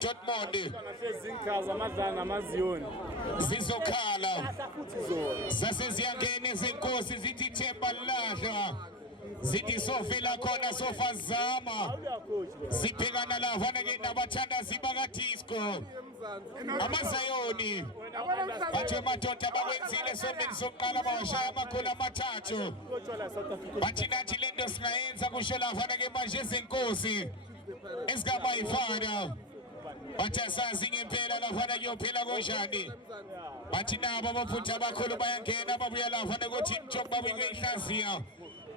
Dortmund zizokhala saseziyangena izinkosi zithi themba lahlwa zithi sofela khona sofazama sibhekana lavana ke nabathandazi bakaDisco amazayoni bathe madoda bakwenzile someni sokuqala bawashaya amakhulu amathathu bathi nathi lento singayenza kusho lavana ke manje izinkosi esikabayifana bathi asazi ngempela lafana kuyophela konjani bathi nabo abaphutha abakhulu bayangena babuya lafana ukuthi imjoko babuye ihlaziya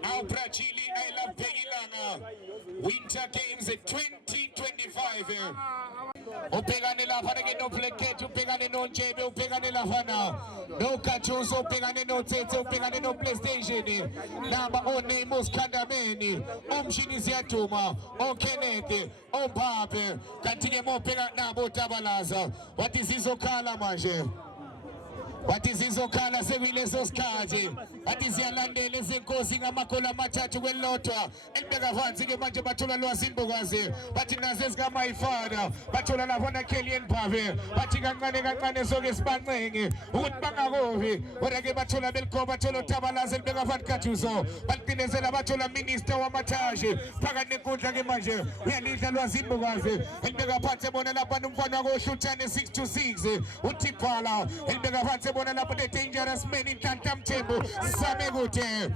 Our Brazili, I love Pegilanga Winter Games 2025. Upegane lafana ke no plekete, upegane no njebe, upegane lafana no kachuso, upegane no tete, upegane no PlayStation. Namba one muskandameni, umshini ziyaduma, oKenneth, oMbappe, kanti mo pega nabo tabalaza. What is izokhala manje? What is izokhala sekuyileso sikhathi athi siyalandela izinkosi ngamakhulu amathathu kwelotwa elibeka phansi ke manje bathola lwasimbokazi bathi nazo ezikamayifana bathola lapha Kylian Mbappe bathi kancane soke sibancenge ukuthi bangakovi kodwa ke bathola belikho bathola uTabalaza elibeka phansi kaJuso balinezela bathola minister wamathashi phakathi nenkundla ke manje uyalidla lwasimbokazi elibeka phansi ebona lapha umfana wako Shuthane 626 uTiphala elibeka phansi bona lapho the dangerous man in Tantamthembu same kude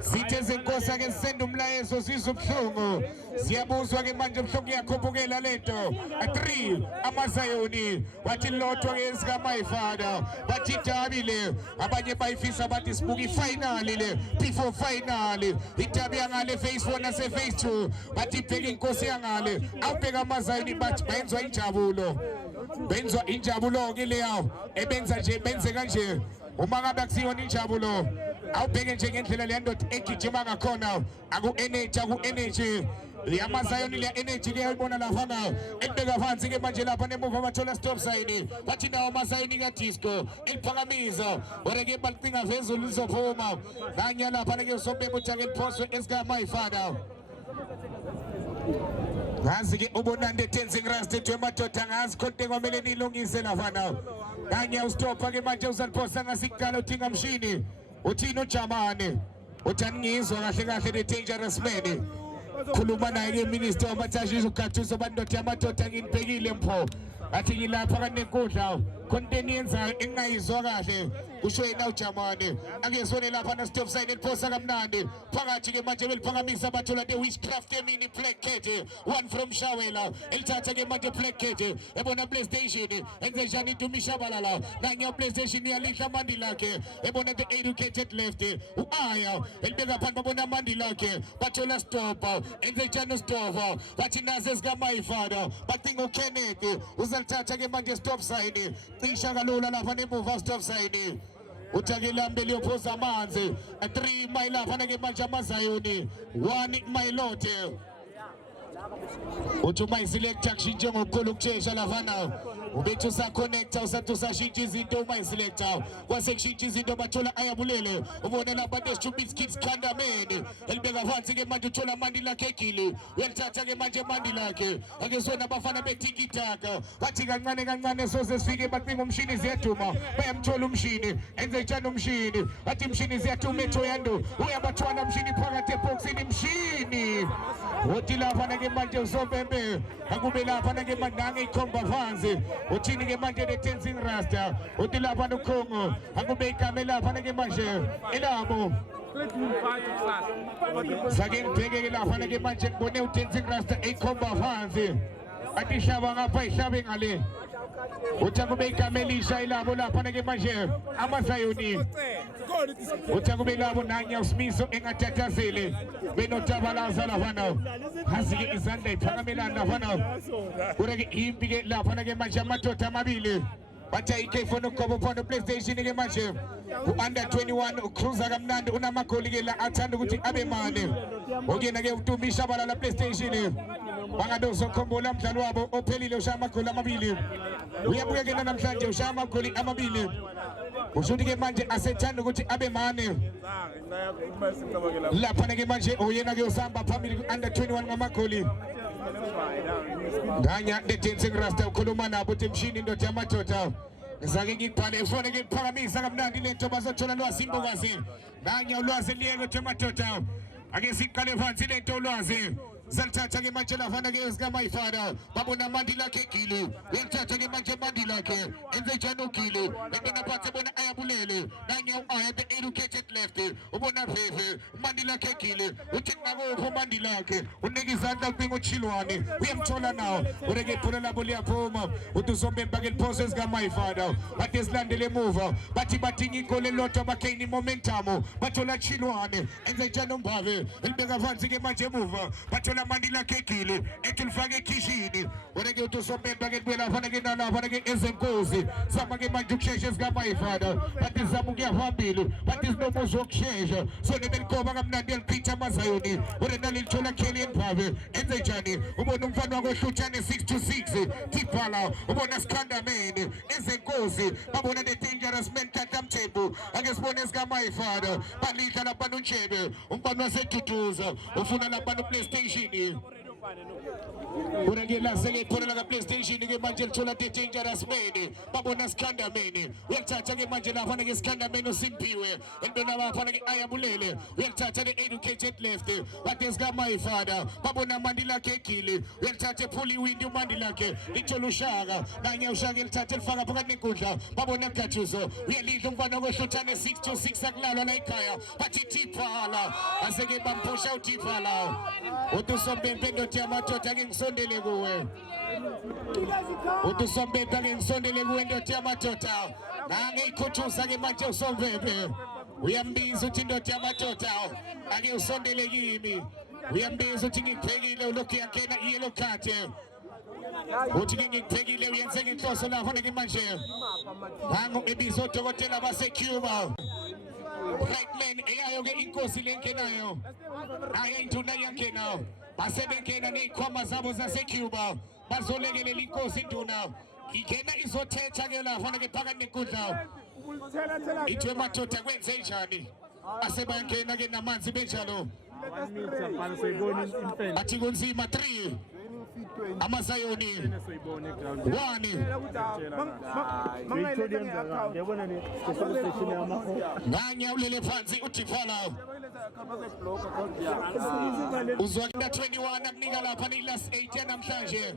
sithe zenkosi ke sisenda umlayezo sizubhlungu siyabuzwa ke manje ubhlungu yakhophukela lento 3 amazayoni wathi lotho ke esikamayifana bathi dabile abanye bayifisa bathi sibuka ifinal le before final idabi yangale phase 1 nase phase 2 bathi bheka inkosi yangale awubheka amazayoni bathi benzwa injabulo ke leyo ebenza nje benze kanje uma ngabe akusiyona injabulo awubheke nje ngendlela le ndoda egijima ngakhona energy yamazayoni le energy le uyibona lafana elibeka phansi ke manje lapha nemuva bathola stop sign bathi nawo amazayoni kaDisco eliphakamisa ore ke balicinga phezulu lizophuma kanye lapha ke usobeka uthake liphoswe esikamayifana ngazi ke ubonande Tenzing Rasta emadoda ngazi konke kwamele nilungise lafana kanye ustopa ke manje uzaliphosa ngasikhala udinga mshini uthini uJamane uthani ngizwa kahle the dangerous man khuluma naye ke minister wamathashi uGatuso bandoda amadoda nginibhekile mpho athi ngilapha kanenkundla content yenzayo engayizwa kahle kusho yena uJamane akezone lapha na stop sign eliphosa kamnandi phakathi ke manje beliphakamisa bathola the witchcraft emini plekete one from Shawela elithatha ke manje plekete ebona PlayStation enze njani dumishabalala nanye PlayStation yalihla mandi lakhe ebona the educated left uaya elibeka phansi babona mandi lakhe bathola stop enze njani stop bathi naze ezikamayifana bacinga uKenneth uzalithatha ke manje stop sign cisha kalula lapha nemuva stop sign uThakilambe liyophoza amanzi 3 mile lapha ke manje amazayoni 1 mile lote uthi uma iselect akushintshe ngokukhulu ukushesha lavana ubethu sa connector usathi usashintsha izinto uma iselector kwase kushintsha izinto bathola ayabulele ubone lapha the stupid kids khandameni elibeka phansi ke manje uthola amandi lakhe egili uyalithatha ke manje amandi lakhe akezona abafana betikitaka bathi kancane soze sifike bacinga umshini ziyaduma bayamthola umshini enze njani umshini bathi umshini ziyaduma ethoyando uyabathwala umshini phakathi eboxini umshini uthi lapha ke manje usobembe akube lapha ke manje nange ikhomba phansi uthini ke manje the Tenzing Rasta uthi lapha ukhongo akube igame lapha ke manje elabo sake ngibheke ke lapha ke manje ngibone uTenzing Rasta ikhomba phansi athi hlaba ngapha ihlabe ngale uthi akube igame elisha ilabo lapha ke manje amazayoni uthi akube labo nanya uSmiso engathathazele benoTabalaza lafana hazi ke izandla iphakamela lafana kureke impi ke lapha ke manje amadoda amabili bathi ikefona ugobo phone PlayStation ke manje under 21 ucruiser kamnandi unamagoli ke la athanda ukuthi abe mane okena ke utumisha bala la PlayStation bangabe uzokhombula umdlalo wabo ophelile ushaya amagoli amabili uyabukekela namhlanje ushaya amagoli amabili ushuthi ke manje asethanda ukuthi abe mane lapha ke manje uyena ke usamba phambili under 21 ngamagoli Nganya detense ngrasta ukhuluma nabo uthi mshini indoda yamadoda ngizake ngibhale ufone ngiphakamisa kamnandi lento bazothola lwazi imbokazi nganya ulwazi liyeke yamadoda ake siqale phansi lento ulwazi zalithatha ke manje lafana ke sikaMayifada babona Mandila ke Gili uyalithatha ke manje Mandila ke enze njani uGili ebona phansi bona ayabulele nanya uaya the educated left ubona Phephe Mandila ke Gili uthi ngakupho Mandila ke unika izandla kubinga uChilwane uyamthola nawo ureke ibhola labo liyaphuma uthi usombemba ke liphose sikaMayifada bathi silandele emuva bathi badinga igoli elodwa bagain momentum bathola Chilwane enze njani uMbave elibeka phansi ke manje emuva bathola Mandila ke Gili ethi lifake ekhishini ureke uthi usombemba ke libuyela lapha ke nalapha ke ezenkosi sama ke manje ukusheshe sikaMayifada bathi zama ukuya phambili bathi sinomuzi wokushesha so nebelikoba kamnandi eliphitha amazayoni urena lilithola Kelly Mbabe enze njani ubona umfana wakwehlutshane 626 Tiphala ubona Sikhandameni ezenkosi babona the dangerous man Tatamthembu ake sibone sikaMayifada balidla labantu Ntshebe umfana waseduduza ufuna labantu PlayStation ureke laseke iphola la PlayStation ke manje lithola the dangerous man babona Sikhandameni uyalithatha ke manje lapha ke Sikhandameni uSimpiwe entona bafana ke ayabulele uyalithatha the educated left bathi sikaMayifada babona Mandila ke Gili uyalithatha ephuli window Mandila ke lithola uShaka nanye uShaka lithatha lifaka phakathi nenkundla babona Gathuso uyalidla umfana kwehluthane 626 akulalwa la ekhaya bathi Tiphala aseke bamphusha uTiphala uTusombembe ndothi yamadoda ke ngisondele kuwe uTusombembe ke ngisondele kuwe ndothi yamadoda nange ikhuthuza ke manje uSombembe uyambiza uthi ndothi yamadoda ake usondele kimi uyambiza uthi ngibhekile ulokhu yakena iyellow card uthi ngibhekile uyenze ngenhloso lapha ke manje nangu ebizo odokotela base Cuba right man eyayo ke inkosi lenkenayo aye induna yakena basebengena nezikhwama zabo zaseCuba bazolekelela inkosi induna ingena izothetha ke lapha ke phakathi nenkundla ithwe madoda kwenze njani asebangena ke namanzi benjalo athi kunzima 3 amasayoni 1 nganya ulele phansi uTiphala uzwa ke 21 akunika lapha ni last 8 namhlanje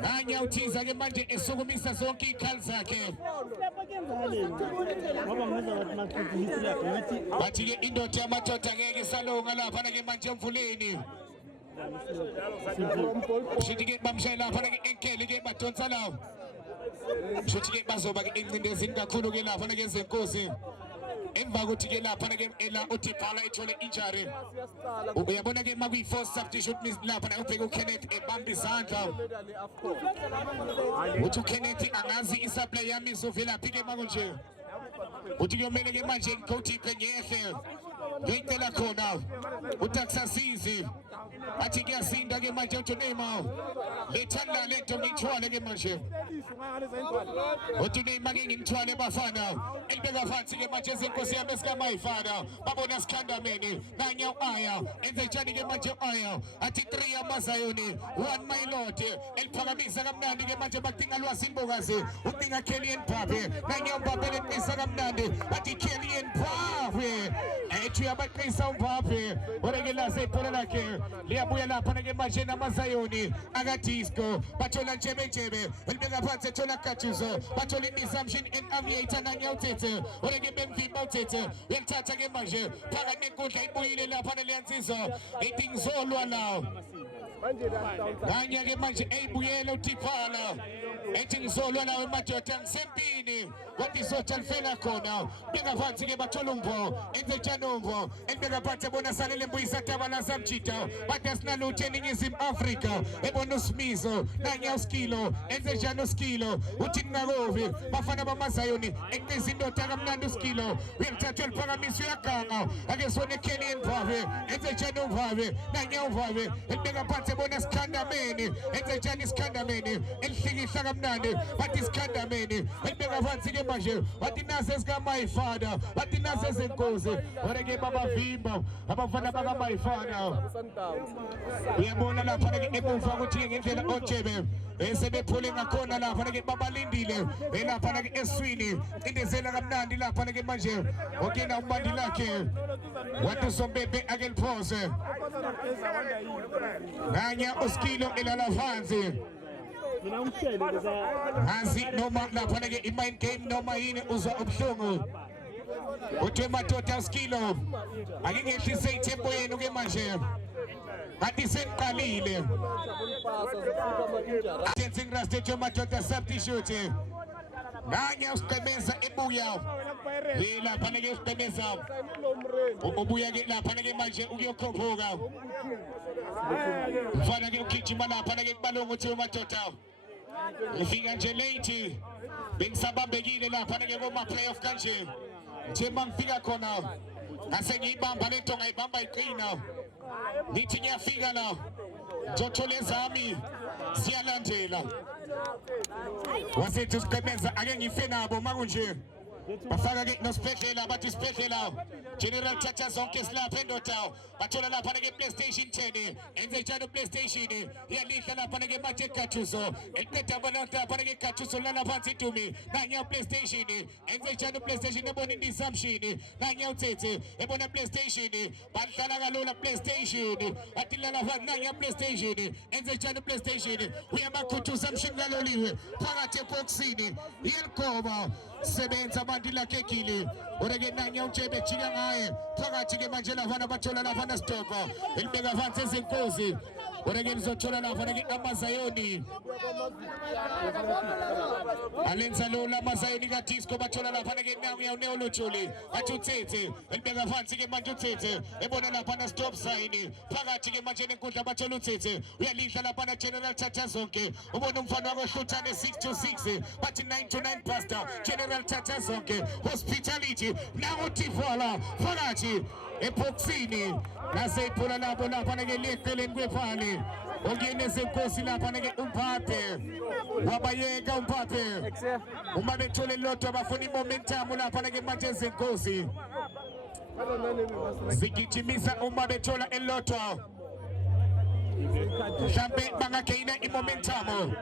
nganya uthiza ke manje esukumisa zonke ikhali zakhe bathi ke indoda yamadoda ngeke salonga lapha ke manje emvuleni shithi ke bamshayela lapha ke enkele ke badonsa lawo shithi ke bazoba ke encindezini kakhulu ke lapha ke ezenkosi emva kokuthi ke lapha ke ela uTiphala ithole injury uyabona ke makuyi force substitution lapha ubheka uKenneth ebamba izandla uthi uKenneth angazi isupply yami izovela phi ke makunje uthi kuyomele ke manje ngikhothiphe ngehle ngicela khona utakusasizi athi kuyasinda ke manje uthi Neymar lethanda lento ngithwale ke manje uthi Neymar ke ngithwale bafana elibeka phansi ke manje izinkosi yami sikaMayifada babona Sikhandameni nanya uaya enze njani ke manje uaya athi 3 amazayoni 1 my lord eliphakamisa kamnandi ke manje badinga lwazi imbokazi udinga Kelly Mbabe nanya uMbabe leqisa kamnandi athi Kelly Mbabe ethi uyabaqisa uMbabe oreke lasephola lakhe liyabuya lapha ke manje namazayoni akadisco bathola njebe elibeka phansi ethola Gathuso bathola imisumtion in aviator nanya uthethe oreke bemvimba uthethe uyalithatha ke manje phakathi nenkundla ibuyile lapha liyansizwa ethi ngizolwa lawo nganya ke manje eyibuyele uTiphala ethi ngizolwa lawo madoda ngisempini kodwa izotha lifela khona beka phansi ke bathola uMvo enze Janomvo elibeka phansi ebona salele mbuyisa Tabala samjita bathi asinalutho eNingizimu Afrika ebona uSmizo nanya uSkilo enze njani uSkilo uthi ninakovi bafana bamazayoni eqisa indoda kamnandi uSkilo uyamthatha eliphakamisa uyaganga ake sone Kelly Mbabe enze njani uMbabe nanya uMbabe elibeka phansi ebona Sikhandameni enze njani Sikhandameni elihlikihla kamnandi bathi isikhandameni elibeka phansi ke manje bathi nase sika my father bathi nase senkosi oreke babavimba abafana baka my father uyabona lapha ke emuva ukuthi ngendlela onjebe sebephule ngakhona lapha ke babalindile lapha ke eswini indezela kamnandi lapha ke manje okena umbandi lakhe wathi sombebe akeliphoze nganya uskilo elala phansi Hansi noma lapha ke i-mind game noma yini uzwa ubuhlungu uthi madoda skilo ake ngehlise ithempo yenu ke manje kanti seniqalile dancing rasta madoda substitute nganya usiqemeza ebuya lapha ke usiqemeza ubuya ke lapha ke manje ukuyokhophuka mfana ke ukijima lapha ke kubalungu uthi madoda ngifika nje late bengisabambekile lapha ke kuma playoff kanje nje mangifika khona ngase ngiyibamba lento ngayibamba iqina ngithi ngiyafika la ngizothola ezami siyalandela wasethi usiqemeza ake ngife nabo makunje bafaka ke nosibhedlela bathi isibhedlela General Chacha zonke silapha endoda bathola lapha ke PlayStation 10 enze njalo PlayStation iyalihla lapha ke mathe Gattuso eqeda abantu lapha ke Gattuso lala phansi idumi nanya PlayStation enze njalo PlayStation ebona indisaption nanya uthethe ebona PlayStation badlala kalula PlayStation athi lala phansi nanya PlayStation enze njalo PlayStation uyabakhuthuza mshini kaloliwe phakathi eboxini yelgoba sebenza abantu lakekile oreke nanya utshebe jika ngaye phakathi ke manje lavana bathola lavana stopa elibeka phansi ezenkosi oreke nizothola lavana ke amazayoni alenza lo lamazayoni ka disco bathola lavana ke nanya uneolojoli athi uthethe elibeka phansi ke manje uthethe ebona lavana stop sign phakathi ke manje nenkundla bathola uthethe uyalihla lapha General Chacha zonke ubona umfana wako hluthane 6 to 6 bathi 9 to 9 pastor General Chacha zonke hospitality nawo tifola phakathi epoxini naseyiphula lapho lapha ke leqeleni kwefani ongene senkosi lapha ke umphathe wabayeka umphathe uma bethole lotho abafuna momentum lapha ke manje senkosi zigijimisa uma bethola elotho mhlambe bangagaina imomentum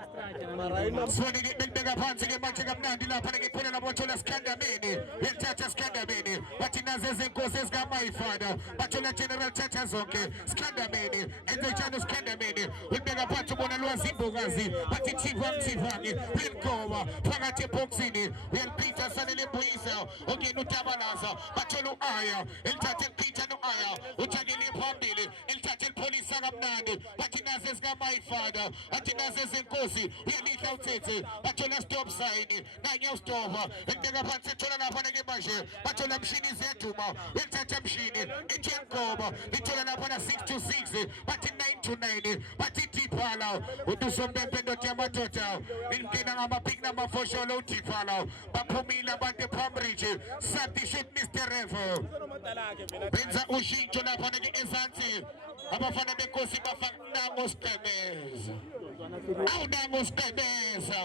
sibone ke belibeka phansi ke manje kamnandi lapha ke phela labothola sikhandameni bethatha sikhandameni bathi naze zenkosi ezika my father bathola General Chacha zonke sikhandameni enze njalo sikhandameni ulibeka phansi ubona lwazimbokazi bathi thivangi uyelgoba phakathi eboxini uyalipitha sanele buyisa ongena utabalaza bathola uaya elithathe elipitha noaya uthakele phambili elithathe elipolisa kamnandi bathi naze zika my father athi naze zenkosi uyalihla uthethe bathola stop sign nanya ustopa elibeka phansi ethola lapha ke manje bathola mshini zeduma elithatha mshini ethengoba lithola lapha 6 to 6 bathi 9 to 9 bathi tiphala udusombembe ndothi yamadoda ingena ngama-big number for sure utiphala baphumile abantu ePambridge substitute Mr. Revo benza ushintsho lapha ke ezansi abafana benkosi bafaka nango siqemeza awunango siqemeza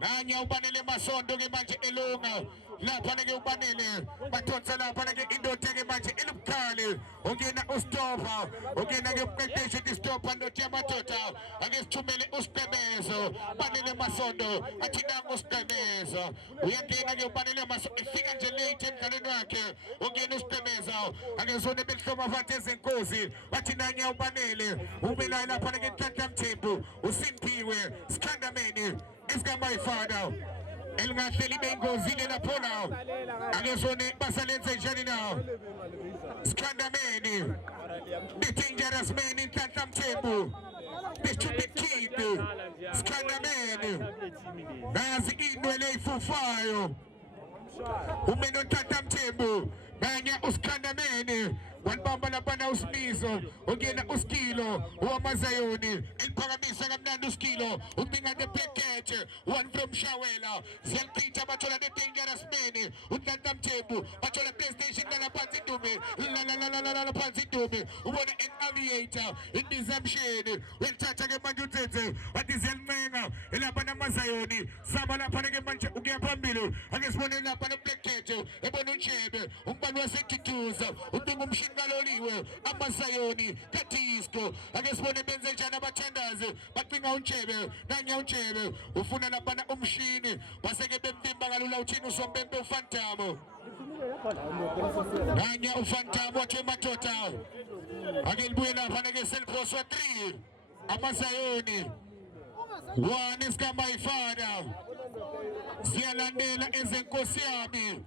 nanya ubanele masondo ke manje elunga lapha ke ubanele bathonsa lapha ke indoda ke manje elubukhali ongena ustopa ongena ke uqeqeshe istopa ndothi yamadoda ake sithumele usiqemezo banele masondo athi nango usiqemeza uyangena ke ubanele masondo efika nje late emdlalweni wakhe ongena usiqemeza ake zone belihloba bathi ezenkosi bathi nanya ubanele ubelayo lapha ke Nhlanhla Mthembu usimpiwe sikhandameni esika my father elingahleli bengozile lapho nawo akezone basalenze njani nawo sikhandameni the dangerous man Nhlanhla Mthembu the stupid kid sikhandameni nazi indwele ifufayo umeno Nhlanhla Mthembu nanya usikhandameni walibamba laphana uSmiso ungena uSkilo uwamazayoni eliphakamisa kamnandi uSkilo ubinga nepackage one from Shawela ziyalichitha bathola nedangerous man uNtanta Mthembu bathola PlayStation la phansi Dumi la phansi Dumi ubona an-aviator indizamshini welithatha ke manje uThethe wathi ziyalincenga elapha namazayoni saba lapha ke manje ukuya phambili ake sibone lapha nepackage ebona uNjebe umbani waseTituza ubinga umshini kaloliwe amazayoni kaDisco ake sibone benze njani abathandazi bacinga uNjebe nanya uNjebe ufuna lapha umshini baseke bemvimba kalula uthini usombembe uFantamo nanya uFantamo wathi madoda ake libuye lapha ke selphoswa 3 amazayoni 1 isikaMayifada ziyalandela ezenkosi yami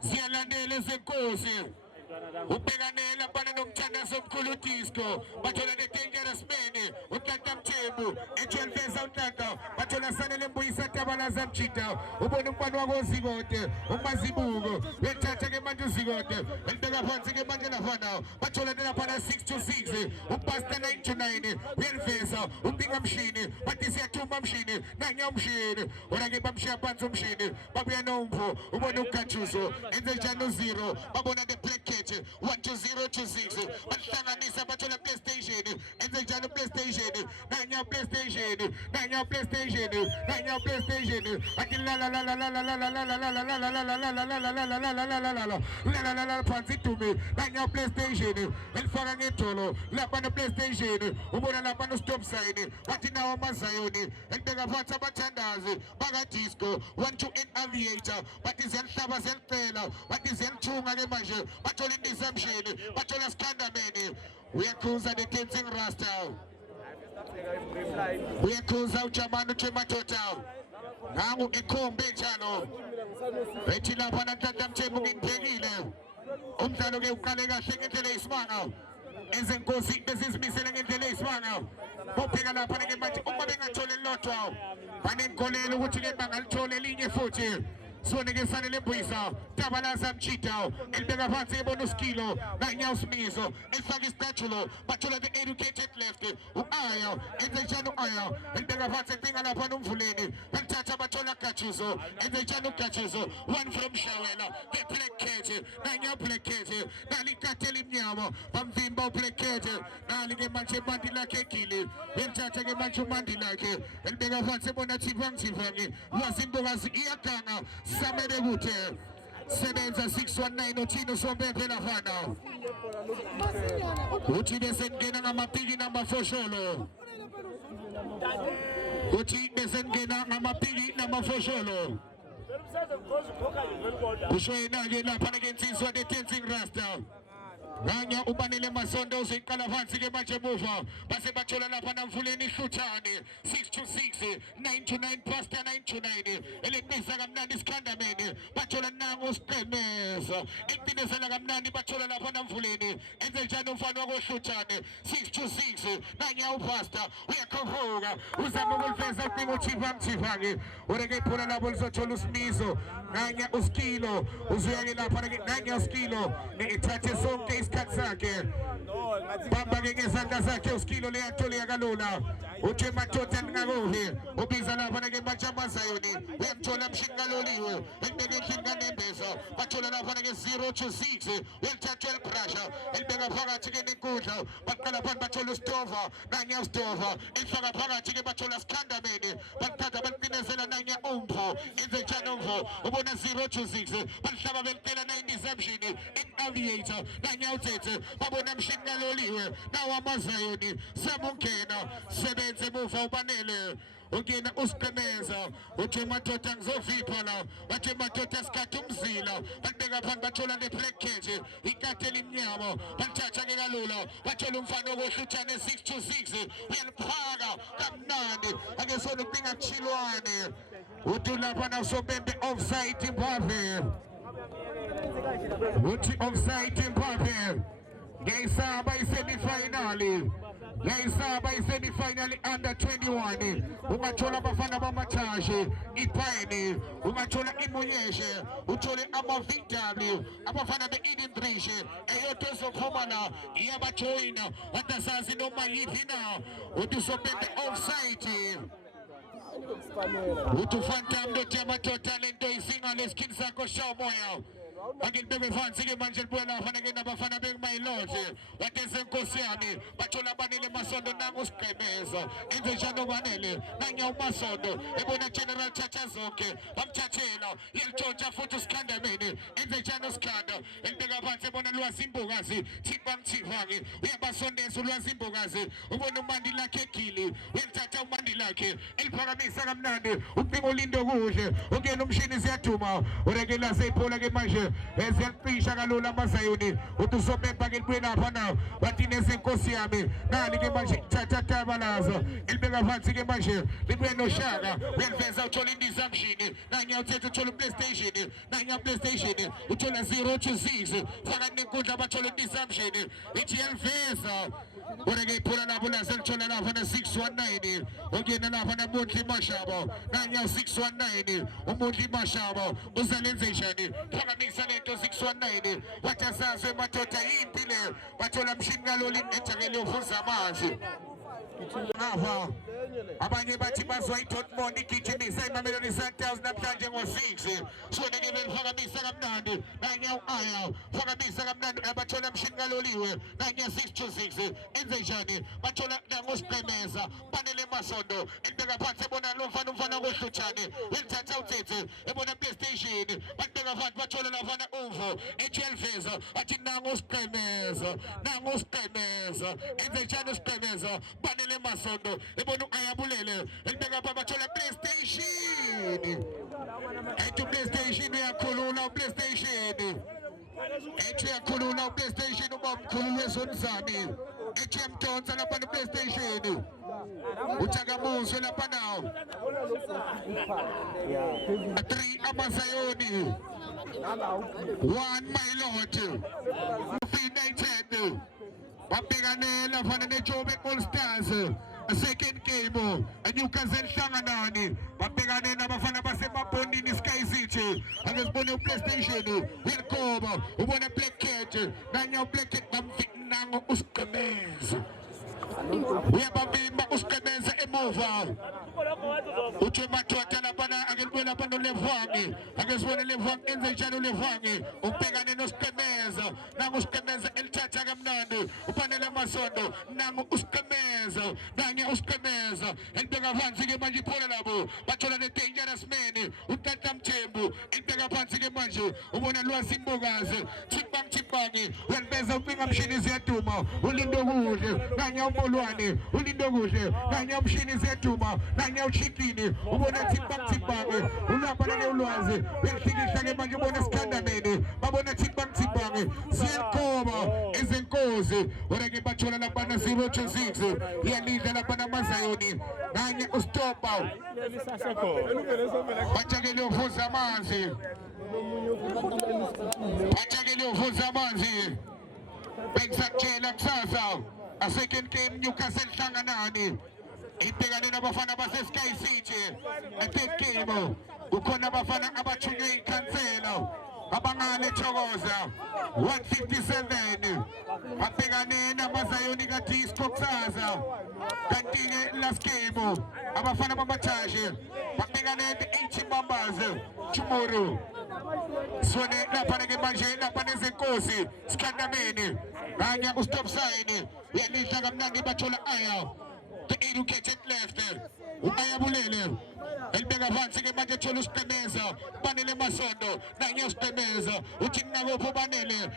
ziyalandela ezenkosi ubhekanela bana nomthandazo omkhulu Disco bathola nedangerous man uNtanta Mthembu eJelveza uNtanta bathola sanele mbuyisa Tabalaza Mchita ubona umbani wakozikote umazibuko wethatha ke manje uzikote elibeka phansi ke manje lafana bathola lapha 6 to 6 uPastor 9 to 9 uyeliveza umbinga mshini bathi siyathuma mshini nanya umshini wona ke bamshiya phansi umshini babuya nomvo ubona uGathuso enze njalo 0 babona the black 1 to 0 to 6 bahlanganisa bathola PlayStation enze njalo PlayStation nanya PlayStation nanya PlayStation nanya PlayStation athi la la la la la la la la la la la la la phansi Dumi nanya PlayStation elifaka ngedolo lapha na PlayStation ubona lapha no stop sign bathi nawo amazayoni elibeka phansi abathandazi baka Disco 1 to an-aviator bathi ziyalihlaba ziyalcela bathi ziyalithunga ke manje bathola indizamshini bathola Skandameni uyakhuza the dancing rasta uyakhuza uJamani uThemathota nangu ikhombe njalo ethi lapha naNtanta Mthembu nginiphekile umdlalo ke uqale kahle ngendlela eyisimanga ezenkosi bezizimisele ngendlela eyisimanga bopheka lapha ke manje uma bengathole lodwa banenkolelo ukuthi ke bangalithola elinye futhi sone ke sanele mbuyisa Tabalaza Mchita elibeka phansi ebona uSkilo nanya uSmiso efaka istatue bathola the educated left uAya enze njani uAya elibeka phansi epinga lapha nomvuleni bathatha bathola Gathuso enze njani uGathuso one from Shawela the black cat nanya black cat nalikatela imnyama bamvimba ublack cat nali ke manje imandi lakhe egili belithatha ke manje umandi lakhe elibeka phansi ebona Thivang lwasimbokazi iyaganga samele kuthe sebenza 619 uthini usombephe lafana uthi besengena ngamapiki number 4 sholo uthi besengena ngamapiki number 4 sholo usho yena ke lapha ke insizwa the dancing rasta nanya ubanele masondo usiqala phansi ke manje emuva base bathola lapha namvuleni ihluthane 6 to 6 9 to 9 Pastor 9 to 9 elekubisa kamnandi Skandameni bathola nango uSiqemeza ekubisela kamnandi bathola lapha namvuleni enze njani umfana wakohluthane 6 to 6 nanya uPastor uyakhuphuka uzama ukuliveza uqingo uThivang ke ureke phula labo lisothola uSmiso nanya uSkilo uzuya ke lapha nanya uSkilo ethathe sonke isikhathi sakhe bamba ke ngesandla sakhe uSkilo leyathola kalula uthi madoda ningakuhi ubiza lapha ke bajamazayoni uyamthola mshini kaloliwe elibeke endlini kaNembeza bathola lapha ke 0 to 6 welithatha elbrasha elibeka phakathi ke nenkundla baqala phansi bathola uStova nanya uStova elifaka phakathi ke bathola Skandameni bathatha baliqinezela nanya umpho enze njani umpho ubona 0 to 6 balihlaba belicela na indizamshini in-aviator nanya uThethe babona mshini kaloliwe nawo amazayoni sabungena sebenze emuva ubanele ungena uSiqemeza uthi madoda ngizovipha la bathi madoda isikhathi umzila balibeka phansi bathola le black cat ikatela imnyama balithatha ke kalula bathola umfana wokuhluthane 6 to 6 uyaliphaka kamnandi ake sona ubinga Chilwane uthi lapha nasobembe offside Imphape uthi offside Imphape ngeyisaba isemifinali yayisaba i-semi-final under 21 ungathola abafana bamathashe iphayini ungathola imunyeshe uthole ama-VW abafana be-Eden Brishe eyodwa ezophuma la iyabajoyina watasazi noma yivi na utusopembe offside utufanta mdothi amadoda lento isinga leskin sakho shaw moya akilibeke phansi ke manje libuya lapha ke nabafana bekumayilodle watesenkosi yami bathola abanele masondo nangu sigqemeza enze njalo banele nanya umasondo ebona General Chacha zonke bamthathela yelitshontsha futhi usikhandameni enze njalo sikhanda elibeka phansi ebona lwazi imbukazi thikwa ngithivake uyabasondeza ulwazi imbukazi ubona umandi lakhe egili uyalithatha umandi lakhe eliphakamisa kamnandi ukubika ulindo kuhle ungena umshini siyaduma urekela seyiphola ke manje eziyacisha kalula amazayuni uthi usomemba ke libuye lapha na bathi nesenkosi yami nali ke manje thatha tabalaza elibeka phansi ke manje libuye noshaka uyaliveza uthola indiza mshini nanya uthethe uthola PlayStation nanya PlayStation uthola 026 faka nenkundla bathola indiza mshini ithi yaliveza ureke iphula lapho laselithola lapha na 619 ongena lapha na Mondli Mashaba nanya 619 uMondli Mashaba uzalenze njani phakamisa lento 619 wathasazwe madoda yimpi le bathola mshini kaloli ejakele ufuza amanzi ngapha abanye bathi bazwa iDortmund igijimisa iMamelodi Sundowns namhlanje ngo6 so neke beliphakamisa kamnandi nanya uaya phakamisa kamnandi abathola mshini kaloliwe nanya 626 enze njani bathola nangosigqemeza panele masondo elibeka phansi ebona lo mfana kohlutshane elithatha uthethe ebona PlayStation batbeka phansi bathola lafana uvo ejwelveza athi nangosigqemeza enze njani usigqemeza panele masondo ebona ayabulele elibeka phansi bathola PlayStation ethi PlayStation uyakhulula PlayStation ethi uyakhulula PlayStation uba mkhulu wezonzami ethi yamdonsa lapha ne PlayStation uthakamuso lapha nawo 3 amazayoni 1 Mamelodi United babhekanela fana neJobe All Stars a second game eNewcastle Hlanganani babhekane nabafana basemabhondini Sky City akesibone uPlayStation welcome ubona Black Cat nanya uBlack Cat bamfinango usigqemeza uyababimba usigqemeza emuva uthi madoda lapha akelibuye lapha noLevwangi akesibone Levwangi enze njalo Levwangi ubhekane nosigqemeza nangu usigqemeza elithatha kamnandi ufanele amasondo nangu usigqemeza nanye usigqemeza elibeka phansi ke manje iphola labo bathola ne Dangerous Man uTata Mthembu elibeka phansi ke manje ubona lwazi imbukazi thibang welibeza ubinga mshini ziyaduma ulindo kuhle nanye umolwane ulindo kuhle nanye umshini ziyaduma nanye uchikini ubona thibang ulapha nale ulwazi belihlikihla ke manje ubona isikhandameni babona thibang ziyakhoba izinkosi oreke bathola lapha na 026 iyalidla lapha namazayoni nanye ustopa bajakele ufuza amanzi bekusatshela kusasa a second game Newcastle Hlanganani ibhekane nabafana base-Sky City a third game kukhona abafana abathunywe ikhansela abangale Thokoza 157 babhekane namazayoni kaDisco kusasa kanti-ke last game abafana bamathashe babhekane ne-80 Mambas tomorrow sone lapha ke manje lapha nezenkosi sikhandameni nanya ustop sign uyalidla kamnandi bathola aya the educated left uyabulele elibeka phansi ke manje thola usigqemeza banele masondo nanye usigqemeza uthi nakopho banele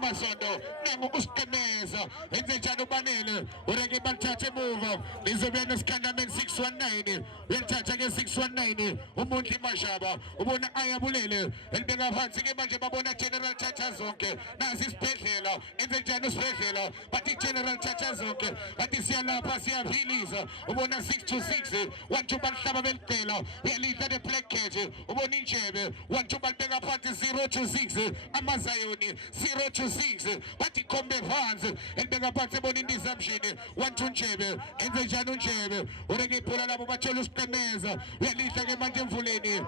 masondo nangu usigqemeza enze njalo banele ureke balithathe emuva lizobuya nesikhandameni 619 uyalithatha ke 619 uMondli Mashaba ubona ayabulele elibeka phansi ke manje babona General Chacha zonke nazi isibhedlela enze njalo isibhedlela bathi General Chacha zonke bathi siyalapha siyaphiliza ubona 626 wantu balihlaba beligqe uyalifela uyalidla the package ubona injebe 1 2 balibeka phansi 0 to 6 amazayoni 0 to 6 bathi khombe phansi elibeka phansi ebona indizamshini 1 2 njebe enze njani unjebe ureke ibhola labo bathola usiqemeza uyalidla ke manje emvuleni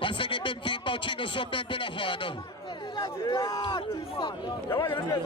baseke bemvimba uthino sombembe lafana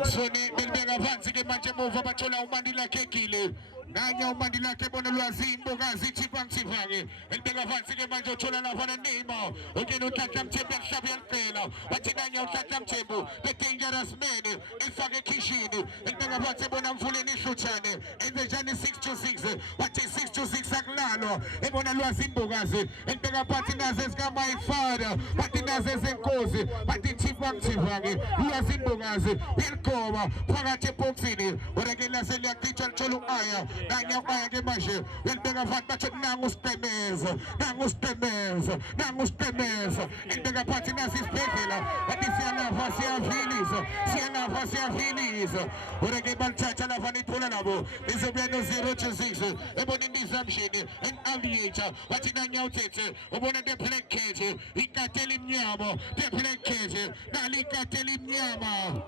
soni belibeka phansi ke manje emuva bathola uMandila Khekile nanya uMandila Khekile bona lwazi imbokazi ithipha-ke elibeka phansi ke manje uthola lafana Neymar ungena uNhlanhla Mthembu elihlaba yalicela bathi nanya uNhlanhla Mthembu the dangerous man efake ekhishini elibeka phansi ebona Mfuleni Hluthane enze njani 6 to 6 bathi 6 to 6 akulalwa ebona lwazi imbokazi elibeka phansi nazo ezikaMyFather bathi nazo ezenkosi bathi ithipha-ke lwazi imbokazi uyaligoba phakathi eboxini ureke lase liyaqitha lithola u-aya nanya u-aya ke manje uyalibeka phansi bathi nangu usiqemeza nangu usiqemeza nangu usiqemeza elibeka phansi nasi isibhedlela bathi siyalapha siyavilisa siyalapha siyavilisa ureke balithatha lafana ibhola labo lizobuya no-0 to 6 ebona indizamshini en-aviator bathi nanya uthethe ubona the black cat ikatela imnyama the black cat nali ikatela imnyama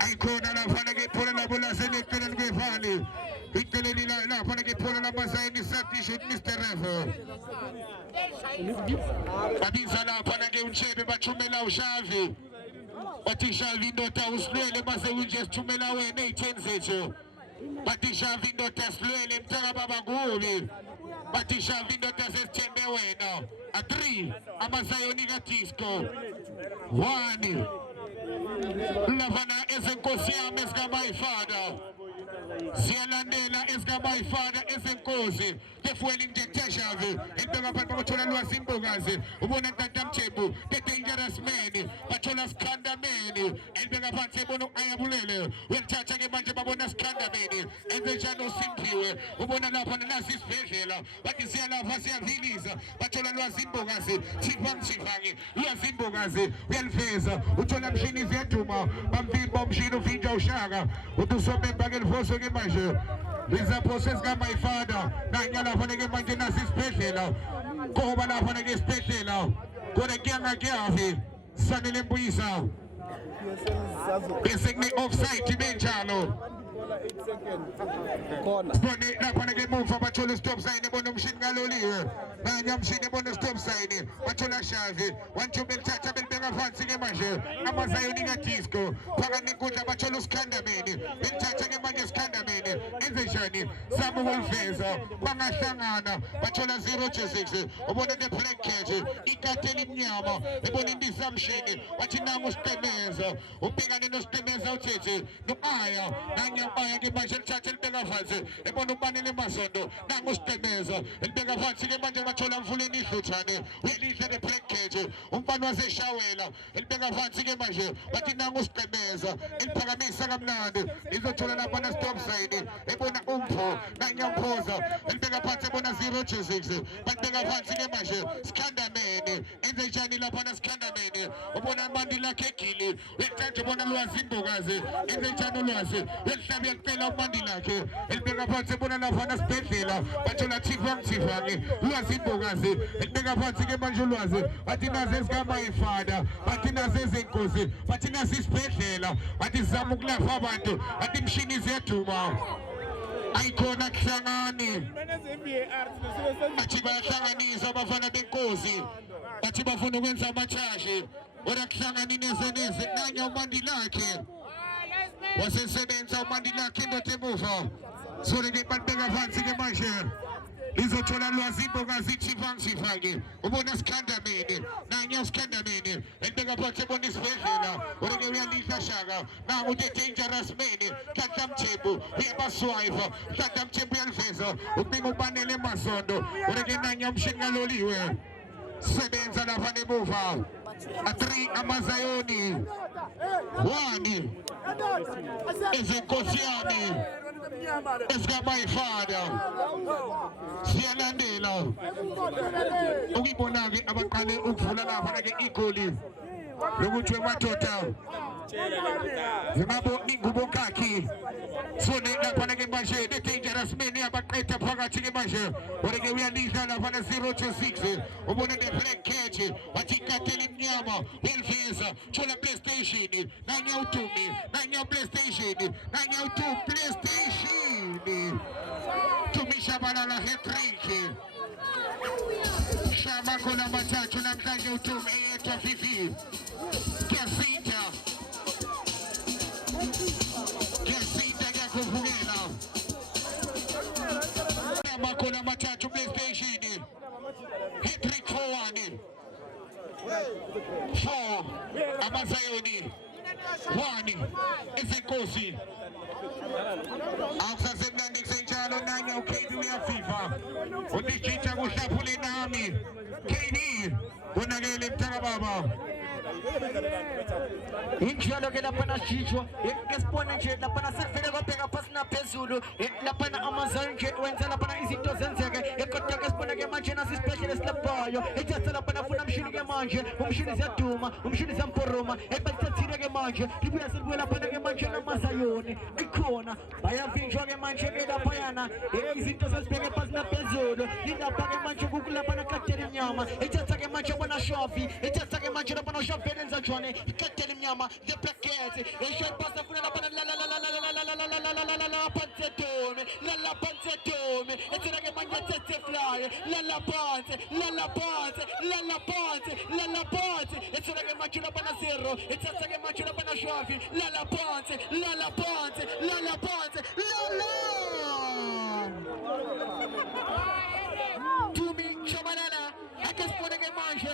ayikhona lafana ke ibhola labo laseneceleni kwevali iceleni lafana ke ibhola lamasayini satisho uthi Mr. Revo babiza laphana ke uNtshebe bathumela uShavi bathi Shavi indoda usilwele base unje sithumela wena ey'10 zethu bathi Shavi indoda silwele mthaka baba kubi bathi Shavi indoda sesithembe wena a3 amasayoni kaDisco 1 lavana ezenkosi yami ezikaMyFather siyalandela ezikaMyFather ezenkosi the fueling detachave elibeka phansi bathola lwazi imbokazi ubona Ntanta Mthembu the dangerous man bathola Sikhanda man elibeka phansi ebona u-Ayabulele uyalithatha ke manje babona Sikhanda man enze njani uSimphiwe ubona lapha nasi isibhedlela bathi siyalapha siyavilisa bathola lwazi imbokazi thipha-ke lwazi imbokazi uyalifeza uthola mshini ziyaduma bamvimba umshini uvinja ushaka uthi usomemba ke lifoso ke manje izaphoso ezikaMyFather nanya laphana ke manje nasi isibhedlela ngoba laphana ke isibhedlela kodwa kuyangakuyavi sanele mbuyisa bese kune-offside benjalo sibone laphana ke emuva bathola stop sign ebona umshini kaloliwe nanya umshini ebona stop sign bathola Shavi 1 2 belithatha belibeka phansi ke manje amazayoni kaDisco phakathi nenkundla bathola uSikhanda man belithatha ke manje Sikhanda man enze njani zama ukuliveza bangahlangana bathola 0 to 6 ubona the black cat ikatela imnyama ebona indizamshini bathi nangu usiqemeza ubhekane nosiqemeza uthethe no-aya nanya u-aya ke manje lithatha elibeka phansi ebona uManele Masondo nangu usiqemeza elibeka phansi ke manje bathola Mfuleni Hluthane uyalidla the black cat umfana waseshawela elibeka phansi ke manje bathi nangu usiqemeza eliphakamisa kamnandi lizothola lapha na stop sign ebona umpho nanya Mphoza elibeka phansi ebona 0 to 6 balibeka phansi ke manje Sikhanda man enze njani lapha na Sikhanda man ubona Mandila Khekile uyathatha ubona lwazi imbokazi enze njani ulwazi uyalihlaba yalicela uMandila ke elibeka phansi ebona lapha na sibhedlela bathola thipha-ke lwazi imbokazi elibeka phansi ke manje ulwazi bathi nazo ezikaMyFather bathi nazo ezenkosi bathi nazo isibhedlela bathi sizama ukulapha abantu bathi imshini ziyaduma ayikhona kuhlangani bathi bayahlanganisa abafana benkosi bathi bafuna ukwenza amathashe ora kuhlangani nezeneze nanya uMandila Khekile wasesebenza uMandila Khekile indoda emuva sole-ke balibeka phansi ke manje lizothola lwazi imbokazi ithipha-ke ubona Sikhanda man nanya uSikhanda man elibeka phansi ebona isibhedlela ureke uyalihla shaka nangu the dangerous man Ntanta Mthembu uyabaswiva Ntanta Mthembu uyaliveza ubinga uManele Masondo ureke nanya umshini kaloliwe sebenza lapha nemuva a3 amazayoni 1 ezenkosi yami ezikaMyFather siyalandela ukuyibona-ke abaqale ukuvula lapha-ke igoli lokuthi wemadoda Zimabo ningubo kaki. So na pana ke manje the dangerous men ya baqeda phakathi ke manje. Oreke uyalidla lapha 026. Ubone the black catch. Wathi katela imnyama. Welfeza chola PlayStation. Nanya utumi. Nanya PlayStation. Nanya utu PlayStation. Tumisha balala hat-trick. Shama kola matatu namhlanje utumi yetwa vivi. Kiasinta yakuvukela. Shama kola matatu PlayStation. Hat-trick 4-1. 4 Amazayoni 1 Ezenkosi. Akusasemnandi kusenjalo nanya uKD uya FIFA. Udijitha kuhlaphule nami. KD bonakele mthaka baba. Injalo ke lapha nasijwa esibona nje lapha nasevele kwabheka phansi naphezulu lapha naAmazon nje wenza lapha izinto zenzeke kodwa ke sibona ke manje nasisibhedlela silaphayo ejasa lapha nafuna umshini ke manje umshini ziyaduma umshini ziyamporoma ebasithile ke manje libuya selibuya lapha ke manje naMazayoni ikhona bayavinjwa ke manje ke lapha yana izinto sesibheke phansi naphezulu lapha ke manje kukulapha nakatela inyama ejasa ke manje bona shofi ejasa ke manje lapha shofi enza jone katela inyama the packet eshaya pasta funa lapha la panzetome la panzetome etsena ke manje tse fly la panze etsena ke manje lapha na zero etsatsa ke manje lapha na shofi la panze Tumi chamanana akespone ke manje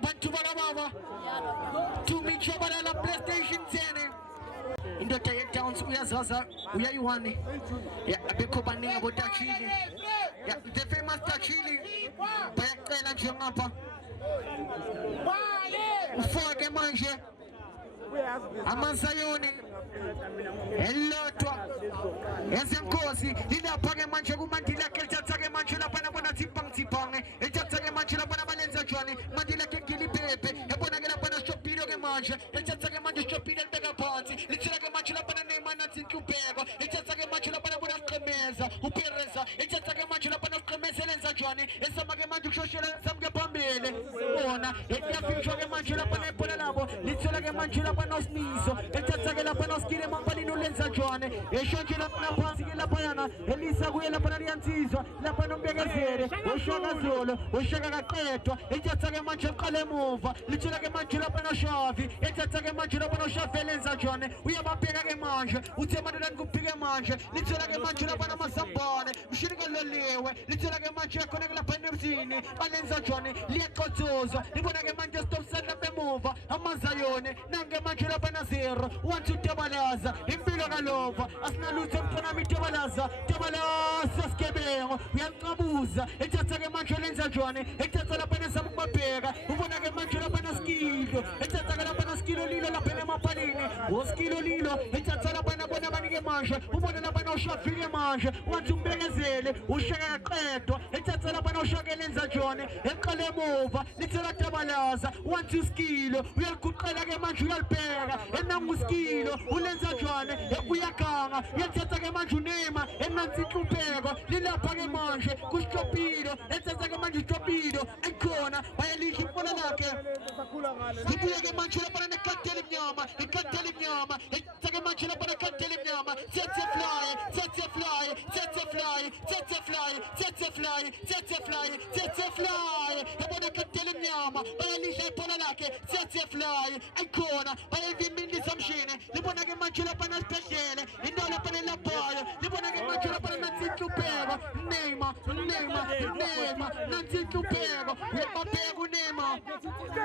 bantu bana mama Tumi chamanana PlayStation 10 indoda yetowns uyazaza uyayiwane abekho baningi abotachili the famous tachili bayacela nje ngapha ufake manje Amazayoni elotwa ezenkosi lilapha ke manje kumandila ke lithatha ke manje lapha nabona tsipang lithatha ke manje lapha nabalenza jwane mandila ke ngilipepe yabona ke lapha nashopilo ke manje lithatha ke manje shopilo libeka phansi lithela ke manje lapha naNeymar nathi inhlupeko lithatha ke manje lapha nabona siqhemeza uPereza lithatha ke manje lapha nasiqhemeza lenza jwane esama ke manje kushoshela samke phambili bona eyafinjwa ke manje lapha nebhola labo lithela ke manje lapha nosmiso ethatha ke lapha noskile mapalini ulenza jwane eshonje lapha naphansi ke lapha yana elisa kuye lapha liyansizwa lapha nombekezele ushaka zolo ushaka kaqedwa ethatha ke manje eqale emuva lithela ke manje lapha noshavi ethatha ke manje lapha noshavi elenza jwane uyababheka ke manje uthe madodana kuphike manje lithela ke manje lapha namasambane mshini ke loliwe lithela ke manje khona ke lapha enemzini balenza jwane liyaqothozwa libona ke manje stop sign lapha emuva Amazayoni nange manje lapha na zero 1 2 tabalaza impilo kalova asinalutho mfana mitabalaza sikebengo uyaqabuza ethatha ke manje lenza jwane ethatha lapha nesamubabheka ubona ke manje lapha naskilo ethatha ke lapha naskilo lilo lapha nemapalini oskilo lilo ethatha lapha nabona banike manje ubona lapha noshafike manje wathi umbekezele ushaka qedwa ethatha lapha noshaka lenza jwane eqale emuva lithela tabalaza 1 2 skilo uyaliguqela ke manje uyalibheka enanguskilo ulenza jwane uyaganga yethatha ke manje uNeymar enansi inhlupheko lilapha ke manje kusitopilo ethatha ke manje isitopilo ikhona bayalisha ibhola lakhe libuye ke manje lapha nekatela imnyama ethatha ke manje lapha nekatela imnyama sethe fly yabona katela imnyama bayalisha ibhola lakhe sethe fly ikhona bayivimindisa mshini libona ke manje lapha nasibhedlele indawo lapha nelabhayo libona ke manje lapha natsitlupheko Neymar natsitlupheko yebabheka uNeymar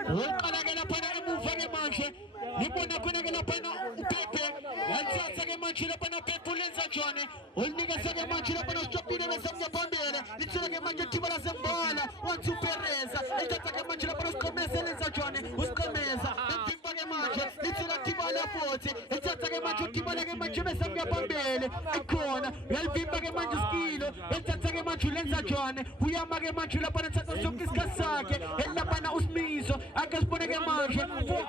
uqala ke lapha emuva ke manje libona khona ke lapha uPepe yathatha ke manje lapha noPepe ulenza jwane ulinikeza ke manje lapha nositopile bese phambili lithela ke manje thiba lasembala wathi uPereza ethatha ke manje lapha nosiqhemeza lenza jwane usiqhemeza emvimba ke manje lithela thiba la 40 ethatha ke manje uthibale ke manje bese phambili ikhona uyalivimba ke manje skilo ethatha ke manje ulenza jwane uyama ke manje lapha nathatha sonke isikhathi sakhe elapha na usmiso ake sibone ke ke manje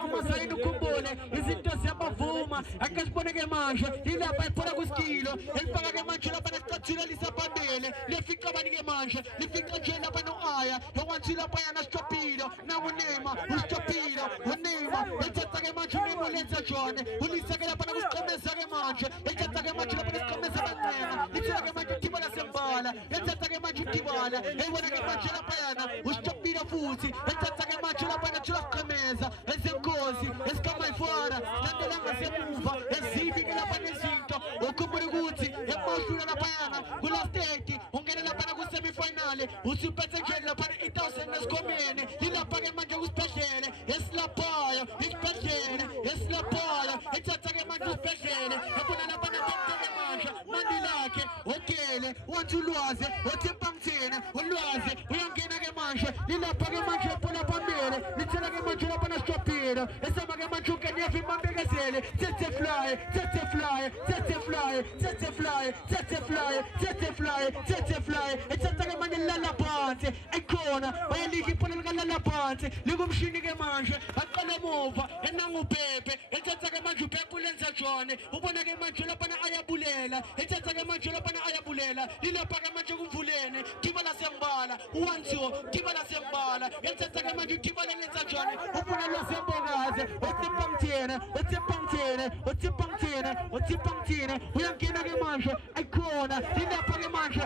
amasayini ukhumbule izinto ziyabavuma akasibone ke manje ilapha iphora kusikilo elifaka ke manje lapha nesicathulo lisabambele lefica abani ke manje lifica nje lapha no-aya lokwanthi lapha yana sitopilo nakunema usitopilo unema ethatha ke manje unema ulenza jone ulisa ke lapha nakusiqomeza ke manje ethatha ke manje lapha nesiqomeza abancema lithela ke manje utibala sembala ethatha ke manje utibala eyibona ke manje lapha yana usitopilo futhi ethatha ke manje lapha nathula siqomeza esenkosi esikamayifana landela ngasemuva ezibi ke lapha nezinto ukhumbule ukuthi emashula lapha yana kulasteti ungene lapha kusemifinale usiphethe nje lapha i-1000 nesikhomeni lilapha ke manje kusibhedlele esilaphayo isibhedlele esilaphayo ethatha ke manje usibhedlele ebona lapha nephethe manje mandi lakhe ogele wathi ulwazi othi empangthene ulwazi uyangena ke manje lilapha ke manje ephula phambili lithela ke manje lapha nasitopilo esema ke manje ukenefi mambekazele thethe fly thethe fly thethe fly thethe fly thethe fly thethe fly thethe fly ethatha ke manje lala phansi ayikhona bayalika iphula likalala phansi likumshini ke manje aqala emuva enangubhebhe ethatha ke manje ubhebhe ulenza jone ubona ke manje lapha ayabulela ethatha ke manje lapha ayabulela lilapha ke manje kumvuleni kibala sembala uwanziwo kibala sembala ethatha ke manje kibala lenza jone ubona losembokaze otsipangthene otsipangthene otsipangthene otsipangthene uyangena ke manje ayikhona lilapha ke manje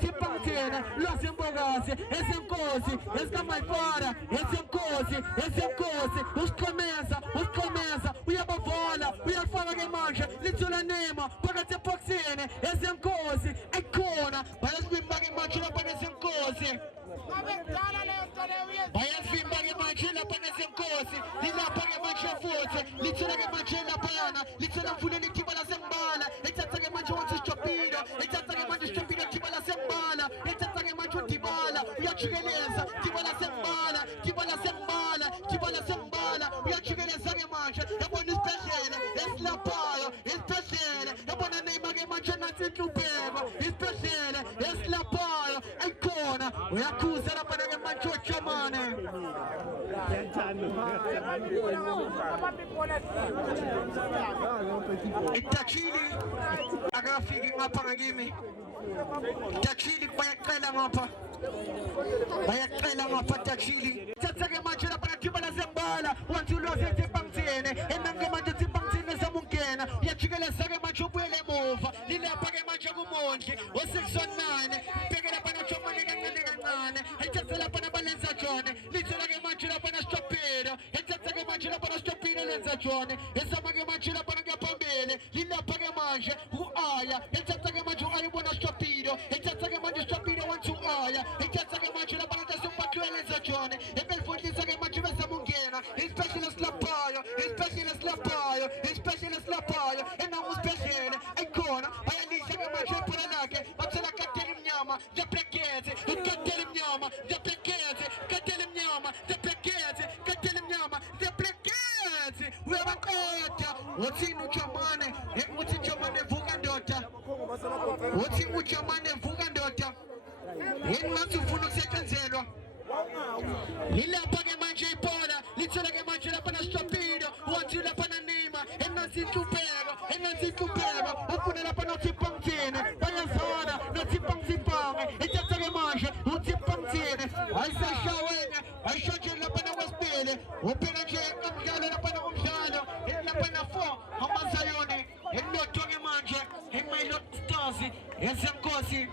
tsipangthene losembokaze esenkosi esikamayifana esenkosi usiqomeza uyabavola uyafaka ke manje lithola nema phakathi ephoxini esenkosi ayikhona bayasivimba ke manje lapha nesenkosi bayasivimba ke manje lapha nesenkosi lilapha ke manje futhi lithola ke manje lapha yana lithola mvuleni kibala sembala ethatha ke manje wathi sitopilo ethatha ke manje sitopilo kibala sembala ethatha ke manje udibala uyajikeleza kibala sembala uyajikeleza ke manje yabona isibhedlele esilaphayo isibhedlele yabona nema ke manje nathi inhlupeko isibhedlele esilaphayo ayikhona uyakhuza lapha ke manje ojamane itachili akafiki ngapha ngakimi itachili bayaqela ngapha tachili thatha ke manje lapha nakibala sembala wathi ulwazi empangthene enange manje empangthene samungena uyajikeleza ke manje ubuyele emuva lilapha ke manje kumondli o619 bheke lapha najomane kancane ethatha lapha nabalenza jone lithela ke manje lapha nasitopilo ethatha ke manje lapha nasitopilo lenza jone esama ke manje lapha ngaphambili lilapha ke manje uaya ethatha ke manje ayibona sitopilo ethatha ke manje sitopilo wathi uaya ethatha ke manje lapha nasiphathwe lenza jone ebelifundisa ke manje besamungena isipecialist laphayo enangu sibhedlele ayikhona bayalisha ke manje ephula lakhe bathola katela imnyama njeplekete ukatela imnyama njeplekete katela imnyama njeplekete katela imnyama njeplekete uyabaqeda uthini ujamane uthi ujamane vuka ndoda uthi ujamane vuka ndoda yini ngathi ufuna ukusetshenzelwa lilapha ke manje ibhola lithola ke manje lapha nasitopilo wathi lapha nanima engathi inhlupheko ufuna lapha nothipangthene bayazona nothipangthiphange ethatha ke manje uthipangthene ayisashawenye ayishonje lapha nakwesibili uphela nje kamdlalo lapha nakumdlalo lapha na4 amazayoni elilodwa ke manje emayilot stars esenkosi